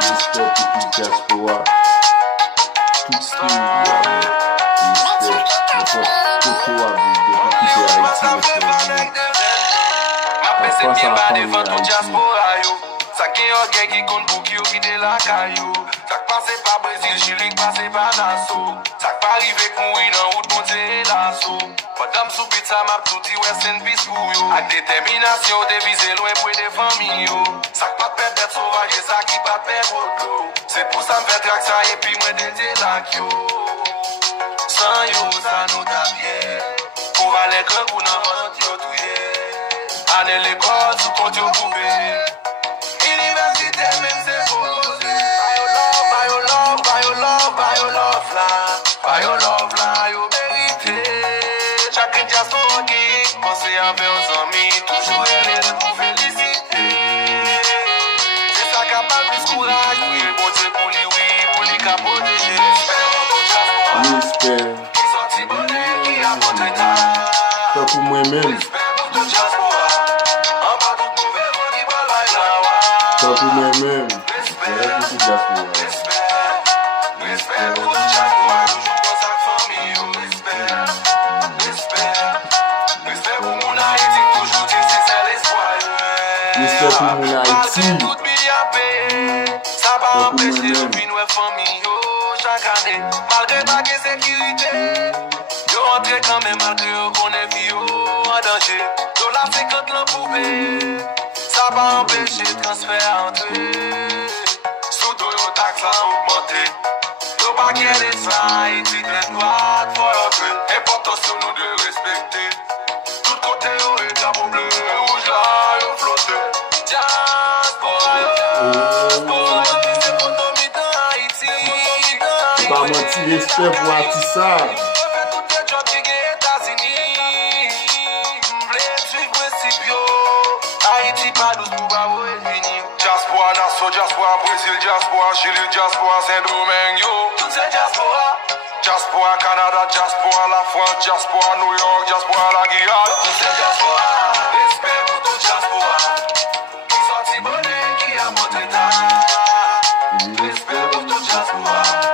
Respect pour toute diaspora. Tout ce qui est respect. N'importe côté où depuis quitter Haïti, respect. En France, en famille Haïti. Ça qui est un gars qui compte pour qui quitte la caillou. Ça passe par Brésil, Chili, passe par Nassau. Ça pas arrivé pour mourir dans route, monter l'assaut. Madame sous pizza, m'a tout dit, rest in peace pour yo. Avec détermination, déviser loin pour des familles yo. Ça pas perdre d'être sauvage, ça qui pas perdre l'eau. C'est pour ça me fait traque ça et puis moi dédié la yo. Sans yo, ça nous t'a bien. Pour aller grand pour n'en vendre yo touye. Année l'école, sous compte yo poupée. Même c'est posé. Buy your love, buy your love, buy your love là. Buy your love là, yo mérité. Chacun just pour qui pensez à faire aux amis. Toujours aider pour féliciter. C'est ça capable plus courage. Oui, bon Dieu pour lui, oui, pour lui capoter. Respect. Qui sorti bonnet, qui a montré ta. Pas pour moi-même. Pas pour moi-même. C'est pour toute diaspora. Respect pour toute diaspora, toujours pour sa famille. Respect pour mon Haïti, toujours dire c'est l'espoir. Respect pour mon Haïti. Tout bien payé, ça va empêcher de vivre nos familles chaque année. Malgré pas de sécurité, yo rentre quand même malgré qu'on est vie en danger. Dollar 50 la poupée. Ça va empêcher le transfert entrer. Sous tout le taxe a augmenté. Le paquet des ça, il dit que droite, faut l'entrer. Important sur nous de respecter. Tout côté, on est la bleu, rouge là, on flotte. Diaspora, c'est pour ton mythe en Haïti. Pas mentir, respect pour Atissa. Diaspora, Brésil, diaspora, Chili, diaspora, Saint-Domingue, tout c'est diaspora. Diaspora, Canada, diaspora, la France, diaspora, New York, diaspora, la Guyane. Tout c'est diaspora, respect pour toute diaspora. Qui sorti bonnet, qui a monté ta. Respect pour toute diaspora.